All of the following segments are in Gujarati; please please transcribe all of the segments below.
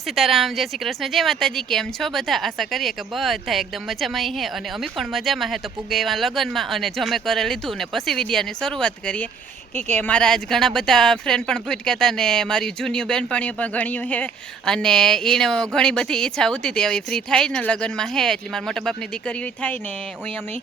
સીતારામ, જય શ્રી કૃષ્ણ, જય માતાજી, કેમ છો બધા? આશા કરીએ કે બધા એકદમ મજામાં હે અને અમે પણ મજામાં હે. તો પૂગે એવા લગ્નમાં અને જમે કરે લીધું ને પછી વિડિયાની શરૂઆત કરીએ. કે કે મારા આજ ઘણા બધા ફ્રેન્ડ પણ ભૂટકા હતા ને મારી જૂનિયું બેનપણીઓ પણ ઘણીયું હે. અને એને ઘણી બધી ઈચ્છા હતી તે હવે ફ્રી થાય ને લગ્નમાં હે, એટલે મારા મોટા બાપની દીકરીઓ થાય ને હું અમે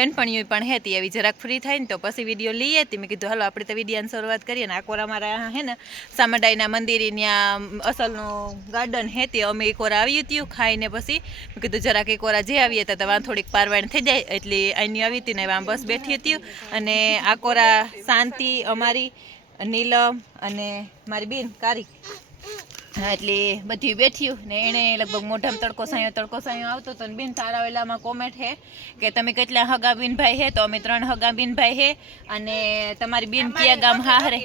બહેનપણીઓ પણ હેતી. એવી જરાક ફ્રી થાય ને તો પછી વીડિયો લઈએ હતી મેં કીધું, હાલો, આપણે તો વિડીયાની શરૂઆત કરીએ ને. આકોર મારા હે ને સામડાઈના મંદિરની ત્યાં અસલનું ગાર્ડન હે તે અમે એકવાર આવી હતી ખાઈને પછી મેં કીધું જરાક એકવાર જે આવીએ તો વાં થોડીક પારવાણ થઈ જાય એટલે અહીંની આવી હતી ને વાં બસ બેઠી હતી અને આ કોરા શાંતિ, અમારી, નીલમ અને મારી બેન કારી એટલે બધી બેઠ્યું ને એણે લગભગ મોઢામાં તડકો સાયો તડકો સાયો આવતો તો બિન તારા વેલામાં કોમેન્ટ હે કે તમે કેટલા હગા બીનભાઈ હે? તો અમે ત્રણ હગા બીનભાઈ હે અને તમારી બેન ક્યાં ગામ હારે?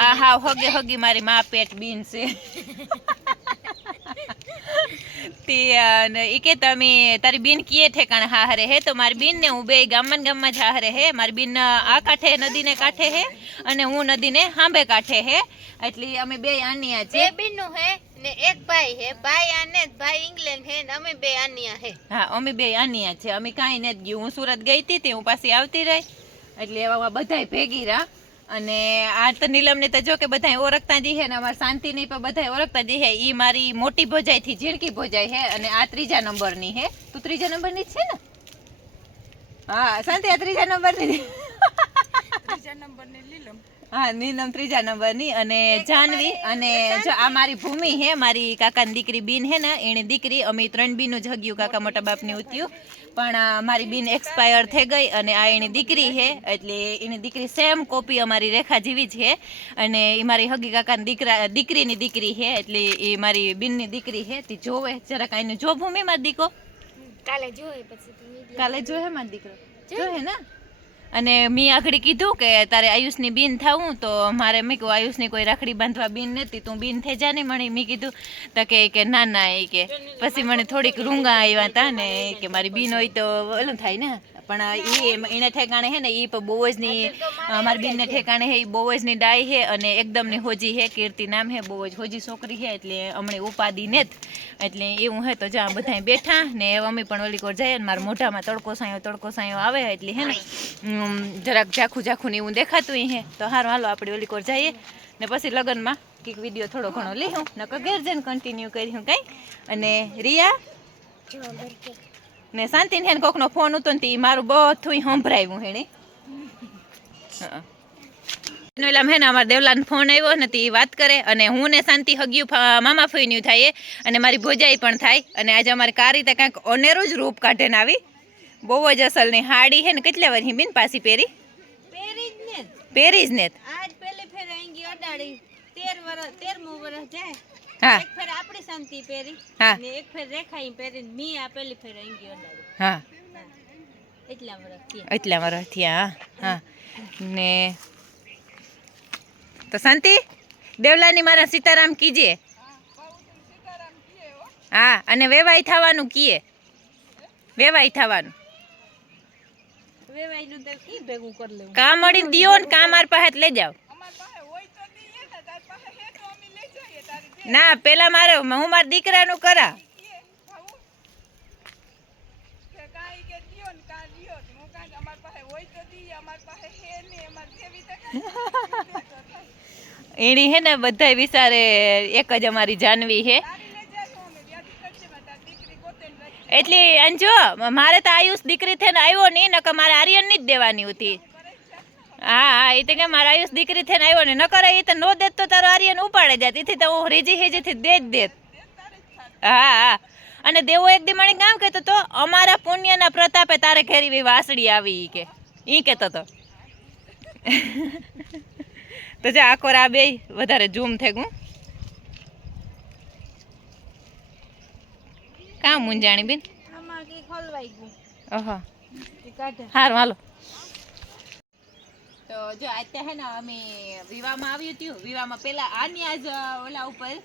આ હા હગે હગી મારી મા પેટ બીન છે તે એ ઈ કે તમે તારી બેન કીએ હા હરે હે તો મારી બેન ને હું બે ગામમાં ગામમાં જ હારે હે. મારી બેન આ કાંઠે નદીને કાંઠે હે અને હું નદીને હાંભે કાંઠે હે. એટલે અમે બે આનિયા બે છે બીનું હે ને એક ભાઈ હે. ભાઈ આને ભાઈ ઇંગ્લેન્ડ હે ને અમે બે આનિયા હે. હા અમે બે આનિયા છે અમે કાંઈ નથી ગયું. હું સુરત ગઈ હતી તે હું પાછી આવતી રહી. એટલે એવા બધાય ભેગી રહ્યા. અને આ તો નીલમને તો જો કે બધાય ઓળખતા જ હે ને, અમારા શાંતિ નહીં, પણ બધાય ઓળખતા જ હે. એ મારી મોટી ભોજાઈથી ઝીણકી ભોજાઈ હે અને આ ત્રીજા નંબરની હે. તું ત્રીજા નંબરની છે ને? હા, શાંતિ, આ ત્રીજા નંબરની હા નીલમ ત્રીજા નંબરની અને જાનવી અને જો આ મારી ભૂમિ હે મારી કાકાની દીકરી બીન હે ને એની દીકરી અમે ત્રણ બીનું જગ્યું કાકા મોટા બાપની ઉત્યું. પણ આ મારી બીન એક્સપાયર થઈ ગઈ અને આ એની દીકરી હે એટલે એની દીકરી સેમ કોપી અમારી રેખા જેવી જ હે. અને એ મારી હગી કાકાની દીકરા દીકરીની દીકરી હે એટલે એ મારી બીનની દીકરી હે તે જોવે. જરાક આનું જો ભૂમિ મારી દીકો. કાલે જોવે પછી કાલે જોહે મારો દીકરો? જોહે ને? અને મેં આગળ કીધું કે તારે આયુષની બીન થવું તો મારે મેં કહ્યું આયુષની કોઈ રાખડી બાંધવા બીન નથી, તું બીન થઈ જા ને મને મેં કીધું. તો કે કે ના ના, એ કે. પછી મને થોડીક રૂંગા આવ્યા હતા ને કે, મારી બીન હોય તો ઓલું થાય ને. પણ એ એને ઠેકાણે હે ને એ પણ બહુ જ ની મારી બીનને ઠેકાણે હે એ બહુ જ ની ડાય હે અને એકદમની હોજી હે કીર્તિ નામ હે બહુ જ હોજી છોકરી હે એટલે અમને ઉપાધિ ને જ એટલે એવું હે તો જ્યાં બધા બેઠા ને અમે પણ ઓલી કોર જઈએ ને મારા મોઢામાં તડકો સાયો તડકો સાયો આવે એટલે હે ને જરાક ઝાખું ઝાખું ને એવું દેખાતું હે. તો હારું હાલો આપણે ઓલી કોર જઈએ ને પછી લગ્નમાં કંઈક વીડિયો થોડો ઘણો લઈ હું નકર ઘેર જઈને કન્ટિન્યુ હું કંઈ. અને રિયા? ને શાંતિને હેન કોકનો ફોન હતો ને મારું બધું સંભળાયું હેણે એલા હે. ને અમારા દેવલાનો ફોન આવ્યો ને તે વાત કરે અને હું ને શાંતિ હગ્યું મામા ફોઈન્યું થાય અને મારી ભોજાઈ પણ થાય અને આજે અમારી કારી તો કાંઈક અનેરું જ રૂપ કાઢે ને આવી. બહુ જ અસલની હાડી હે ને કેટલા વાર હિમીન પાછી પહેરી? પહેરી જ ને પહેરી જ ને આજ પહેલી ફેર આંગી અડાડી. તેર વર્ષ તેરમું વર્ષ જાય. હા. એક ફેર આપણી શાંતિ પહેરી હા. ને એક ફેર રેખાઈ પહેરી મી આપેલી ફેર આંગી અડાડી હા. એટલા વર્ષ થયા. એટલા વર્ષ થયા હા. ને તો શાંતિ? દેવલાની મારા સીતારામ કીજે. હા અને વેવાઈ થવાનું કીએ. વેવાઈ થવાનું. નું કામ અડી દિયો ને કામ માર પાસે લઈ જાવ ના પેલા મારે હું મારા દીકરાનું કરા. એની હે ને બધાય વિચારે એક જ અમારી જાનવી હે. એટલે અંજો મારે તો આયુષ દીકરી થઈને આવ્યો નહીં નકર મારે આર્યનની જ દેવાની હતી. હા હા એ તો કે મારા આયુષ દીકરી થઈને આવ્યો ને નકર એ તો નો દેત તો તારો આર્યન ઉપાડે જાય તેથી તો હું રીજી હેજીથી દે જ દેત. હા હા. અને દેવો એક દી મને કામ કહેતો તો અમારા પુણ્યના પ્રતાપે તારે ઘેર એવી વાસળી આવી એ કે. ઈ કહેતો તો. તો જે આખોર આ બે વધારે ઝૂમ થઈ ગયું કામ મુંજાણી બેન? ઓહો. સારું હાલો. તો જો અત્યારે હે ને અમે વિવાહમાં આવ્યું હતું વિવાહમાં પેલા આની આજ ઓલા ઉપર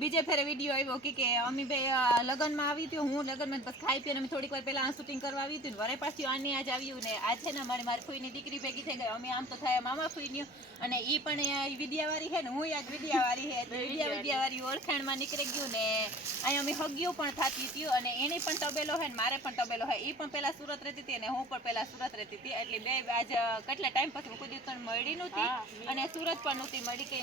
બીજે ફેરે વીડિયો આવ્યો કે કે અમે બે લગ્નમાં આવી હતી હું લગ્નમાં બસ ખાઈ પીને અમે થોડીક વાર પહેલા શૂટિંગ કરવા આવી હતી ને વરે પાછી આની આજ આવ્યું ને આ છે ને અમારે મારી ફૂઈની દીકરી ભેગી થઈ ગઈ. અમે આમ તો થાય મામા ફૂઈની. અને ઈ પણ અ, વિદ્યાવાળી છે ને હું યાદ વિદ્યાવાળી છે વિદ્યા વિદ્યાવાળી. ઓળખાણમાં નીકળી ગયું ને અહીં અમે હગ્યું પણ થતી હતી અને એને પણ તબેલો છે ને મારે પણ તબેલો છે એ પણ પહેલાં સુરત રહેતી હતી અને હું પણ પેલા સુરત રહેતી હતી. એટલે બે આજ કેટલા ટાઈમ પછી કોઈ દિવસ મળી નહોતી અને સુરત પણ નહોતી મળી કે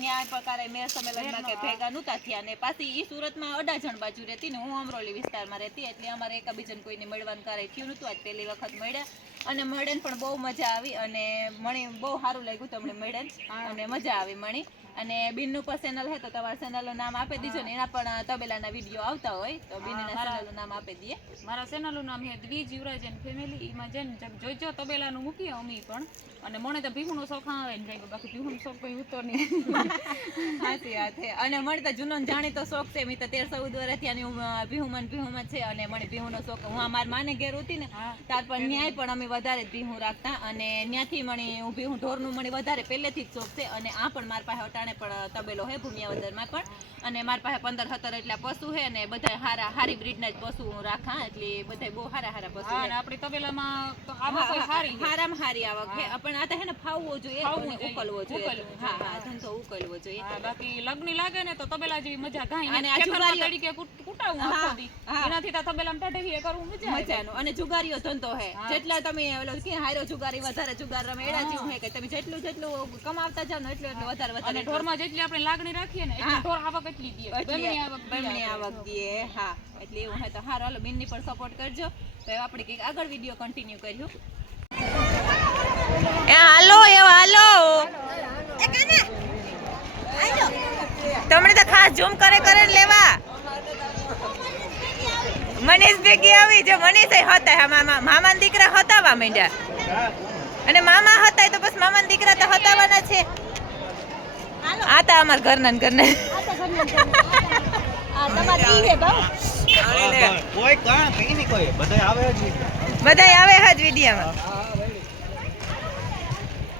ન્યાય પ્રકારે મેં સંમેલનમાં કે ભેગા નહોતા થયા અને પાછી એ સુરતમાં અડાજણ બાજુ રહેતી ને હું અમરોલી વિસ્તારમાં રહેતી એટલે અમારે એકબીજાને કોઈને મળવાનું કાર્ય થયું નહોતું. આજ પહેલી વખત મળ્યા. અને મેડન પણ બહુ મજા આવી અને મણી બહુ સારું લાગ્યું તમને મળે અને મજા આવી મણી. અને બિનનું પણ ચેનલ છે તો તમારા ચેનલનું નામ આપી દીજો ને એના પણ તબેલાના વીડિયો આવતા હોય તો બિનના ચેનલનું નામ આપી દઈએ. મારા ચેનલનું નામ છે દ્વિજ યુવરાજ એન્ડ ફેમિલી એમાં જગ જોઈજો તબેલાનું મૂકીએ અમે પણ. અને મને તો ભીહુનો શોખ આવે ને જાય બાકી ભીહુનો શોખ કોઈ ઉતર નહીં. સાચી વાત છે. અને મને તો જૂનો જાણીતો શોખ છે મેં તો તેર ચૌદ વર્ષ ત્યાંની હું ભીહુમાં ભીહુમાં છે. અને મને ભીહુનો શોખ હું આ મારી માને ઘેર હતી ને તાર પણ ન્યાય પણ અમે વધારે જ ભીહું રાખતા અને ત્યાંથી મણી હું ભીહું ઢોરનું મણી વધારે પહેલેથી જ શોખ છે અને આ પણ મારા પાસે અટાણે પણ તબેલો છે ભૂમિયાવદરમાં પણ. અને મારા પાસે પંદર સત્તર એટલા પશુ છે અને બધા સારા સારી બ્રીડના જ પશુ હું રાખા એટલે બધા બહુ સારા સારા પશુ અને આપણી તબેલામાં સારામાં સારી આવક છે પણ આ તો હે ને ફાવવો જોઈએ. ઉકલવો જોઈએ. હા હા ધંધો ઉકલવો જોઈએ. હા, બાકી લગ્ન લાગે ને તો તબેલા જેવી મજા કાંઈ અને નહીં. આ ખેતરમાં જુગારીઓ- તરીકે કુટાવું આખો દી. એનાથી તો તબેલામાં ટાઢીએ કરવું મજા મજાનું. અને જુગારીઓ ધંધો હે. જેટલા તમે ઓલો કે હારો જુગારી વધારે જુગાર રમે. એડા જીવ હે કે તમે જેટલું જેટલું કમાવતા જાવ ને એટલું એટલું વધારે અને ઢોરમાં જેટલી આપણે લાગણી રાખીએ ને એટલી ઢોર આવક એટલી દે બમણી આવક બમણી આવક દે હા. એટલે એવું હે તો હારો. હાલો બેનની પણ સપોર્ટ કરજો. તો હવે આપણે કંઈક આગળ વીડિયો કન્ટિન્યુ કર્યું એ હાલો એ હાલો. તમને તો ખાસ ઝૂમ કરે કરે લેવા. મનીષ ભેગી આવી જો મનીષ હતા હા મામા મામાના દીકરા હતાવા માંડ્યા. અને મામા હતા તો બસ મામા દીકરા તો હતાવાના છે. આ તો અમાર ઘરના ને ઘરના. કોઈ બધા આવે. હજ વિડીયામાં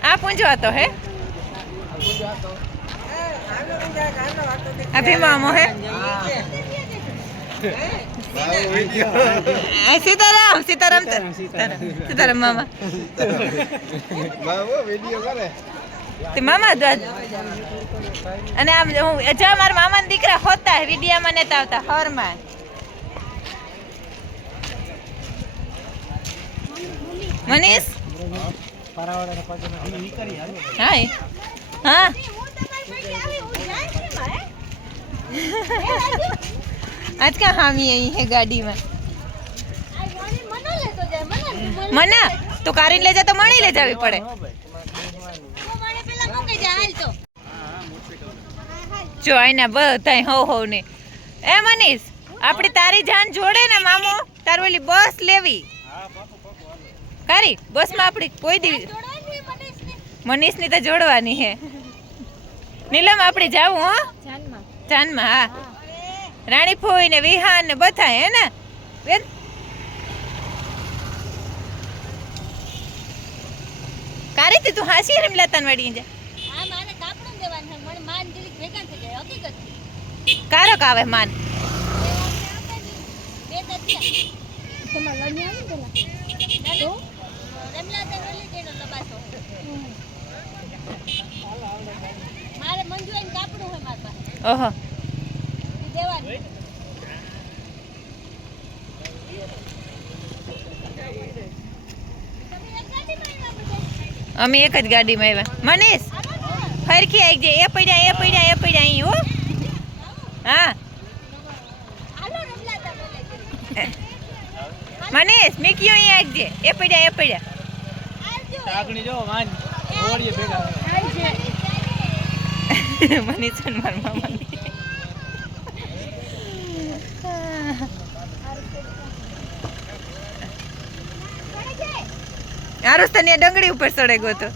આ પૂંજો હતો હે? અભિમામો ભીમામો હે? સીતારામ સીતારામ સીતારામ મામા. વીડિયો મામા અને આમ હું જો મારા મામા દીકરા હોતા વિડીયામાં નેતા આવતા હરમાં મનીષ? હા. એ. આજ ક્યાં હામી અહીં હે ગાડીમાં મના તો કારીને લઈ જા તો મણી લઈ જવી પડે જો આના બધાય હો હો ને એ મનીષ આપણી તારી જાન જોડે ને મામો તાર ઓલી બસ લેવી કારી બસમાં આપણી કોઈ દી મનીષની તો જોડવાની હે નીલમ આપણે જાવું હો જાનમાં હા રાણી ફોઈ ને વિહાન ને બધા હે ને? બેન કારે તી તું હાસી રમ લતન વડી જા? કારક આવે માન? મારે મંજુ એમ કાપડું હોય મારા પાસે. ઓહો ઈ દેવાનું તમે એક ગાડીમાં આવ્યા બધા? અમે એક જ ગાડીમાં આવ્યા. મનીષ ફરખી આવી જાય એ પડ્યા એ પડ્યા એ પડ્યા અહીં હો. હા. મનીષ મીકીઓ અહીં આવી જાય એ પડ્યા એ પડ્યા. મનીષ મારા મામા આરુસ તને ડંગળી ઉપર ચડે ગયો તો.